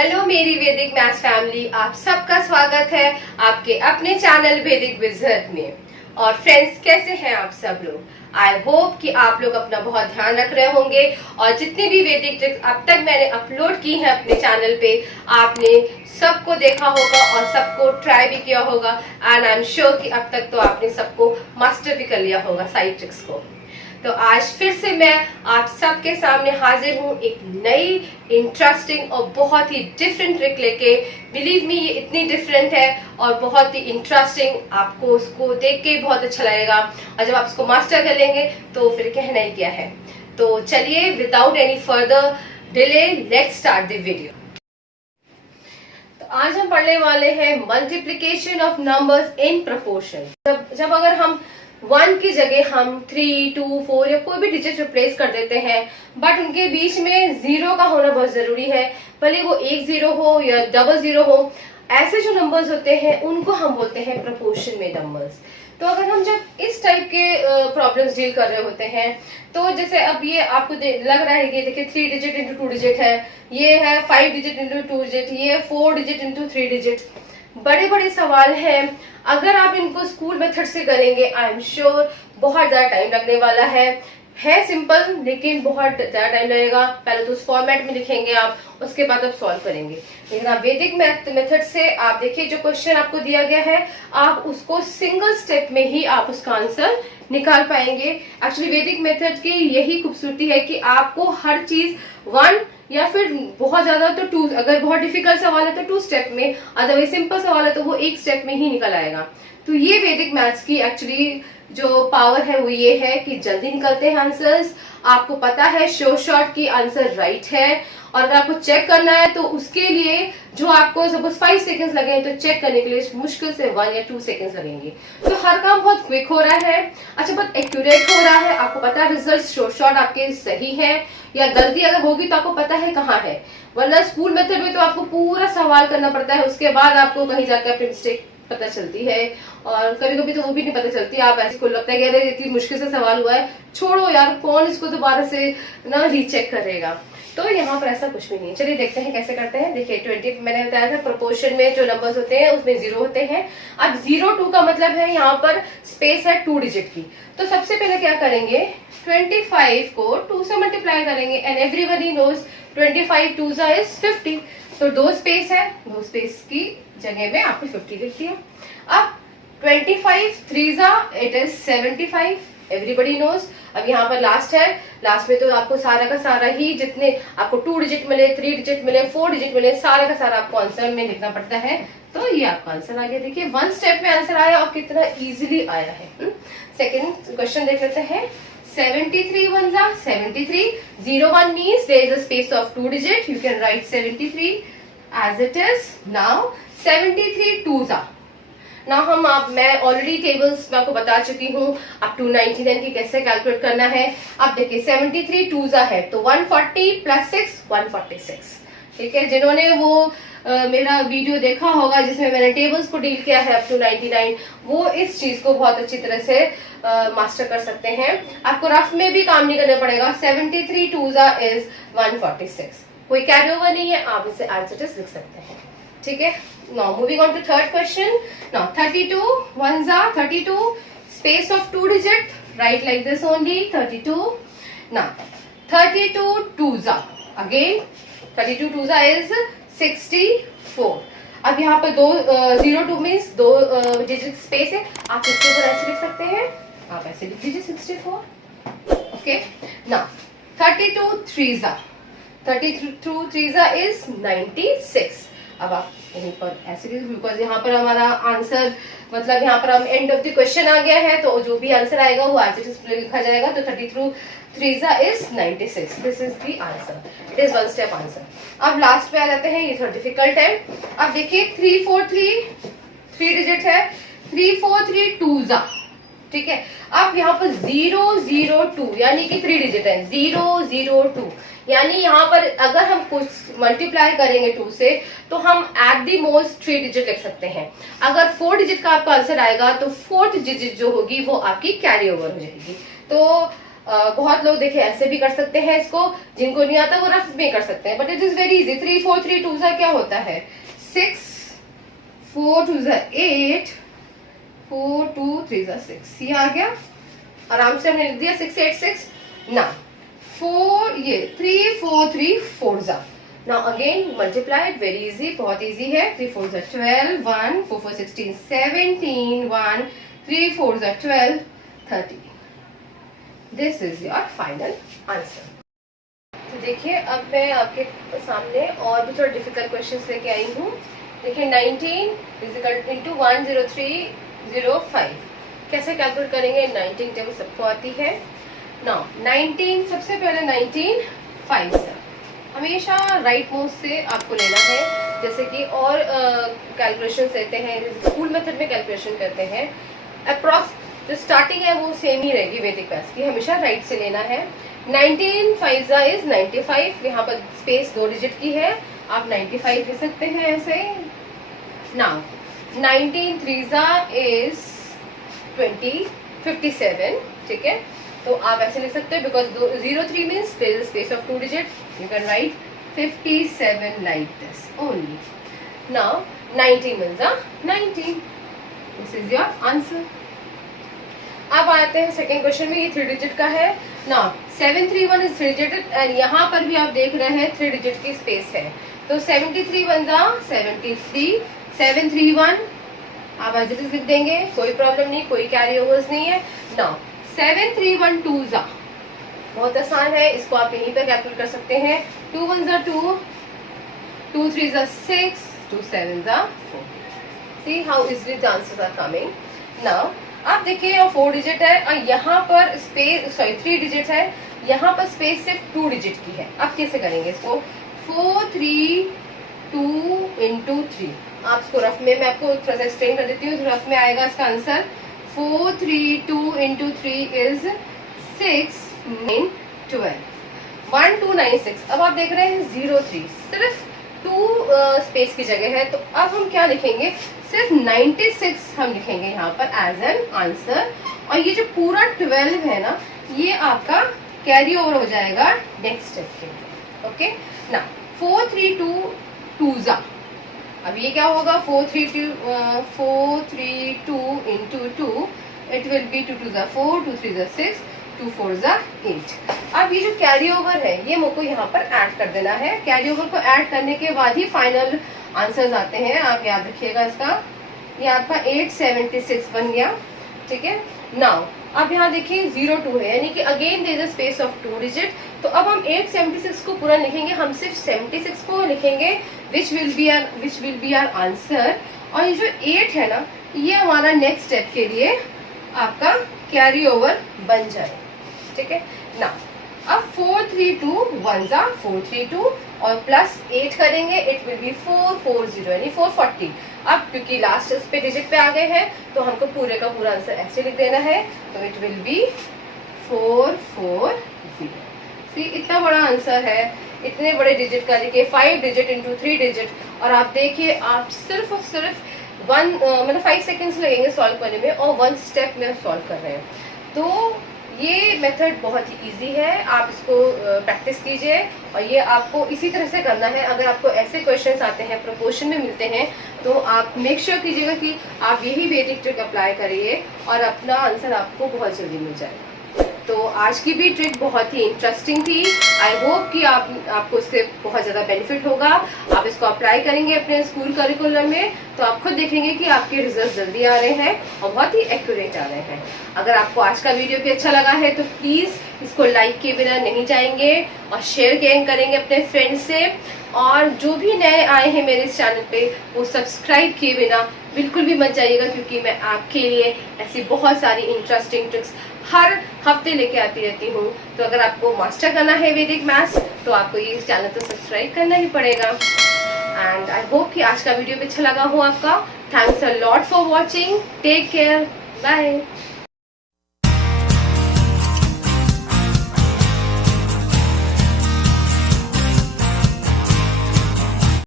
Hello मेरी वैदिक maths family, आप सबका स्वागत है आपके अपने चैनल वैदिक विजर्ड में। और फ्रेंड्स, कैसे हैं आप सब लोग? आई होप कि आप लोग अपना बहुत ध्यान रख रहे होंगे और जितनी भी वैदिक ट्रिक्स अब तक मैंने अपलोड की हैं अपने चैनल पे, आपने सबको देखा होगा और सबको ट्राई भी किया होगा। एंड आई एम श्योर कि अब तक तो आपने सबको मास्टर भी कर लिया होगा सारी ट्रिक्स को। तो आज फिर से मैं आप सबके सामने हाजिर हूँ एक नई इंटरेस्टिंग और बहुत ही डिफरेंट ट्रिक लेके। बिलीव मी, ये इतनी डिफरेंट है और बहुत ही इंटरेस्टिंग, आपको उसको देख के बहुत अच्छा लगेगा और जब आप उसको मास्टर कर लेंगे तो फिर कहना ही क्या है। तो चलिए, without any further delay, let's start the video. तो आज हम पढ़ने वाले हैं multiplication of numbers in proportion. जब अगर हम 1 की जगह हम 3, 2, 4 या कोई भी डिजिट रिप्लेस कर देते हैं, बट उनके बीच में 0 का होना बहुत जरूरी है, भले वो 1 0 हो या डबल 0 हो। ऐसे जो नंबर्स होते हैं उनको हम बोलते हैं प्रोपोर्शन में नंबर्स। तो अगर हम जब इस टाइप के प्रॉब्लम्स डील कर रहे होते हैं, तो जैसे अब ये आपको लग रहा है कि देखिए 3 डिजिट इंटू 2 डिजिट है, ये है 5 डिजिट इंटू 2 डिजिट, ये 4 डिजिट इंटू 3 डिजिट। बड़े बड़े सवाल हैं। अगर आप इनको स्कूल मेथड से करेंगे, आई एम श्योर बहुत ज्यादा टाइम लगने वाला है सिंपल लेकिन बहुत ज्यादा टाइम लगेगा। पहले तो उस फॉर्मेट में लिखेंगे आप, उसके बाद आप सॉल्व करेंगे। लेकिन आप वैदिक मेथड से आप देखिए, जो क्वेश्चन आपको दिया गया है आप उसको सिंगल स्टेप में ही आप उसका आंसर निकाल पाएंगे। एक्चुअली वैदिक मेथड की यही खूबसूरती है कि आपको हर चीज 1 या फिर बहुत ज्यादा तो 2, अगर बहुत डिफिकल्ट सवाल है तो 2 स्टेप में, अदरवाइज सिंपल सवाल है तो वो 1 स्टेप में ही निकल आएगा। तो ये वैदिक मैथ्स की एक्चुअली जो पावर है वो ये है कि जल्दी निकलते हैं आंसर्स। आपको पता है श्योर शॉट की आंसर राइट है, और अगर आपको चेक करना है तो उसके लिए जो आपको सपोज 5 सेकंड्स लगे तो चेक करने के लिए मुश्किल से 1 या 2 सेकंड्स लगेंगे। तो हर काम बहुत क्विक हो रहा है, अच्छा बहुत एक्यूरेट हो रहा है। आपको पता है रिजल्ट श्योर शॉट आपके सही है, या गलती अगर होगी तो आपको पता है कहाँ है। वरना स्कूल मेथड में तो आपको पूरा सवाल करना पड़ता है, उसके बाद आपको कहीं जाकर अपनी मिस्टेक पता चलती है, और कभी कभी तो वो भी नहीं पता चलती। आप ऐसे को लगता है कि अरे इतनी मुश्किल से सवाल हुआ है, छोड़ो यार, कौन इसको दोबारा से ना रीचेक करेगा। तो यहाँ पर ऐसा कुछ भी नहीं। चलिए देखते हैं कैसे करते हैं। देखिए 20 मैंने बताया था प्रोपोर्शन में जो नंबर्स होते हैं उसमें 0 होते हैं। अब 0 2 का मतलब है यहाँ पर स्पेस है 2 डिजिट की। तो सबसे पहले क्या करेंगे, 25 को 2 से मल्टीप्लाई करेंगे, एंड एवरीबॉडी नोज 25 2 इज 50। तो 2 स्पेस है, 2 स्पेस की जगह में आपने 50 लिख दिया। अब 25 3 इट इज 75, एवरीबॉडी नोज। अब यहाँ पर लास्ट है, लास्ट में तो आपको सारा का सारा ही, जितने आपको 2 डिजिट मिले, 3 डिजिट मिले, 4 डिजिट मिले, सारा का सारा आपको आंसर में लिखना पड़ता है। तो ये आपका आंसर आ गया। देखिए 1 स्टेप में आंसर आया और कितना इजीली आया है। सेकेंड क्वेश्चन देख लेते हैं। 73 1 73, 0 1 means there is a space of 2 digit. You can write 73 as it is. Now 73 2 now मैं ऑलरेडी टेबल्स में आपको बता चुकी हूँ अप टू 99 की कैसे कैलकुलेट करना है। अब देखिए 73 2 है तो 140 प्लस 6 146। ठीक है, जिन्होंने वो मेरा वीडियो देखा होगा जिसमें मैंने टेबल्स को डील किया है अप टू 99, वो इस चीज को बहुत अच्छी तरह से मास्टर कर सकते हैं। आपको रफ में भी काम नहीं करना पड़ेगा। 73 2 इज 146, कोई कैरी ओवर नहीं है, आप इसे एज इट इज लिख सकते हैं। ठीक है, now moving on to third question. Now 32 1 32, space of 2 digit, right like this only 32। Now 32 2 again 32 2 is 64। अब यहाँ पर 0 2 मीन्स 2 डिजिट स्पेस है, आप इसके ऊपर ऐसे लिख सकते हैं, आप ऐसे लिख दीजिए 64। Okay, now 32 3 is 96। अब आप यहीं पर ऐसे बिकॉज यहाँ पर हमारा आंसर मतलब यहाँ पर हम एंड ऑफ द क्वेश्चन आ गया है, तो जो भी आंसर आएगा वो एज इट इज लिखा जाएगा। तो 33 3 is 96, this is the answer, it is 1 step answer. अब लास्ट पे आ जाते हैं, ये थोड़ा डिफिकल्ट है। अब देखिए 3 4 3 डिजिट है, 3 4 3 2 ठीक है। अब यहाँ पर 0 0 2 यानी कि 3 डिजिट है, 0 0 2 यानी यहाँ पर अगर हम कुछ मल्टीप्लाई करेंगे 2 से तो हम एट दी मोस्ट 3 डिजिट लिख सकते हैं। अगर 4 डिजिट का आपका आंसर आएगा तो 4th डिजिट जो होगी वो आपकी कैरी ओवर हो जाएगी। तो बहुत लोग देखिए ऐसे भी कर सकते हैं इसको, जिनको नहीं आता वो रफ में कर सकते हैं, but it is very easy. 3 4 3 2 क्या होता है 6, 4 2 8, 4 2 3 6, ये आ गया। आराम से हमने लिख दिया 6 8 6 ना 4, ये 3 4 3 4 जा। Now again multiply it, very easy, बहुत इजी है। 3 4 12, 1 4 4 16 17, 1 3 4 12 13। This is your final answer. तो देखिए अब मैं आपके सामने और भी थोड़ा डिफिकल्ट क्वेश्चंस लेके आई हूँ। देखिए 19 इजिकल इंटू 10305 कैसे कैलकुलेट करेंगे। 19 टेबल सबको आती है। नाउ 19 सबसे पहले 19 5 से हमेशा राइट मोस्ट से आपको लेना है, जैसे कि और कैलकुलेशन लेते हैं स्कूल मेथड में कैलकुलेशन करते हैं। अप्रॉक्स जो स्टार्टिंग है वो सेम ही रहेगी वैदिक मैथ्स की, हमेशा राइट से लेना है। 19 5 इज 95, यहाँ पर स्पेस 2 डिजिट की है, आप 95 लिख सकते हैं ऐसे। नाउ 19 3 इज 20 57, ठीक है, तो आप ऐसे लिख सकते हैं because 03 means there is space of 2 digit, you can write 57 like this only. Now 19 means 19, this is your answer. अब आते हैं सेकेंड क्वेश्चन में, ये 3 डिजिट का है। नाउ 731 इज 3 डिजिट एंड यहाँ पर भी आप देख रहे हैं 3 डिजिट की स्पेस है, तो 73 1 73, 731 आप एज इट इज लिख देंगे, कोई प्रॉब्लम नहीं, कोई कैरी ओवर्स नहीं है। नाउ 7312 जा, बहुत आसान है, इसको आप यहीं पे कैलकुलेट कर सकते हैं। 2 1 2, 2 3 6, 2 7 4। See how easily the answers are coming. Now आप देखिए और 4 डिजिट है और यहाँ पर स्पेस 3 डिजिट है, यहाँ पर स्पेस सिर्फ 2 डिजिट की है। अब कैसे करेंगे इसको 4 3 2 into 3, आप इसको रफ में मैं आपको थोड़ा सा एक्सप्लेन कर देती हूँ, तो रफ में आएगा इसका आंसर 4 3 2 into 3 is 6 9 12 1 2 9 6। अब आप देख रहे हैं 03 सिर्फ 2 स्पेस की जगह है, तो अब हम क्या लिखेंगे, सिर्फ 96 हम लिखेंगे यहाँ पर एज एन आंसर। और ये जो पूरा 12 है ना, ये आपका कैरी ओवर हो जाएगा नेक्स्ट स्टेप के लिए। ओके ना 4 3 2 2 जा, अब ये क्या होगा 4 3 2 into 2, इट विल बी 2 2 4, 2 3 6, 2 4 8। अब ये जो कैरी ओवर है ये मुझको यहाँ पर ऐड कर देना है। कैरी ओवर को ऐड करने के बाद ही फाइनल आंसर्स आते हैं, आप याद रखिएगा इसका। ये आपका 876 बन गया, ठीक है। नाउ अब यहाँ देखिए 02 है, यानी कि again there is a space of 2 digit, तो अब हम 876 को पूरा लिखेंगे, हम सिर्फ 76 को लिखेंगे which will be our answer. और ये जो 8 है ना, ये हमारा नेक्स्ट स्टेप के लिए आपका कैरी ओवर बन जाए, ठीक है ना। अब 4 3 2 1 जा 4 3 2 और प्लस 8 करेंगे, इट विल बी 440 यानी 440। अब क्योंकि लास्ट इस पे डिजिट पे आ गए हैं तो हमको पूरे का पूरा आंसर ऐसे लिख देना है, तो इट विल बी 440। सी इतना बड़ा आंसर है, इतने बड़े डिजिट का, देखिए 5 डिजिट इंटू 3 डिजिट, और आप देखिए आप सिर्फ और सिर्फ 5 सेकेंड्स लगेंगे सॉल्व करने में और 1 स्टेप में सॉल्व कर रहे हैं। तो ये मेथड बहुत ही इजी है, आप इसको प्रैक्टिस कीजिए और ये आपको इसी तरह से करना है। अगर आपको ऐसे क्वेश्चंस आते हैं प्रोपोर्शन में मिलते हैं तो आप मेक श्योर कीजिएगा कि आप यही वैदिक ट्रिक अप्लाई करिए और अपना आंसर आपको बहुत जल्दी मिल जाएगा। तो आज की भी ट्रिक बहुत ही इंटरेस्टिंग थी। आई होप कि आपको इससे बहुत ज़्यादा बेनिफिट होगा। आप इसको अप्लाई करेंगे अपने स्कूल करिकुलम में तो आप खुद देखेंगे कि आपके रिजल्ट जल्दी आ रहे हैं और बहुत ही एक्यूरेट आ रहे हैं। अगर आपको आज का वीडियो भी अच्छा लगा है तो प्लीज़ इसको लाइक किए बिना नहीं जाएंगे और शेयर करेंगे अपने फ्रेंड्स से। और जो भी नए आए हैं मेरे इस चैनल पे वो सब्सक्राइब किए बिना बिल्कुल भी मत जाइएगा, क्योंकि मैं आपके लिए ऐसी बहुत सारी इंटरेस्टिंग ट्रिक्स हर हफ्ते लेके आती रहती हूँ। तो अगर आपको मास्टर करना है वैदिक मैथ्स तो आपको ये चैनल तो सब्सक्राइब करना ही पड़ेगा। एंड आई होप कि आज का वीडियो भी अच्छा लगा हो आपका। Thanks a lot for watching, take care, bye.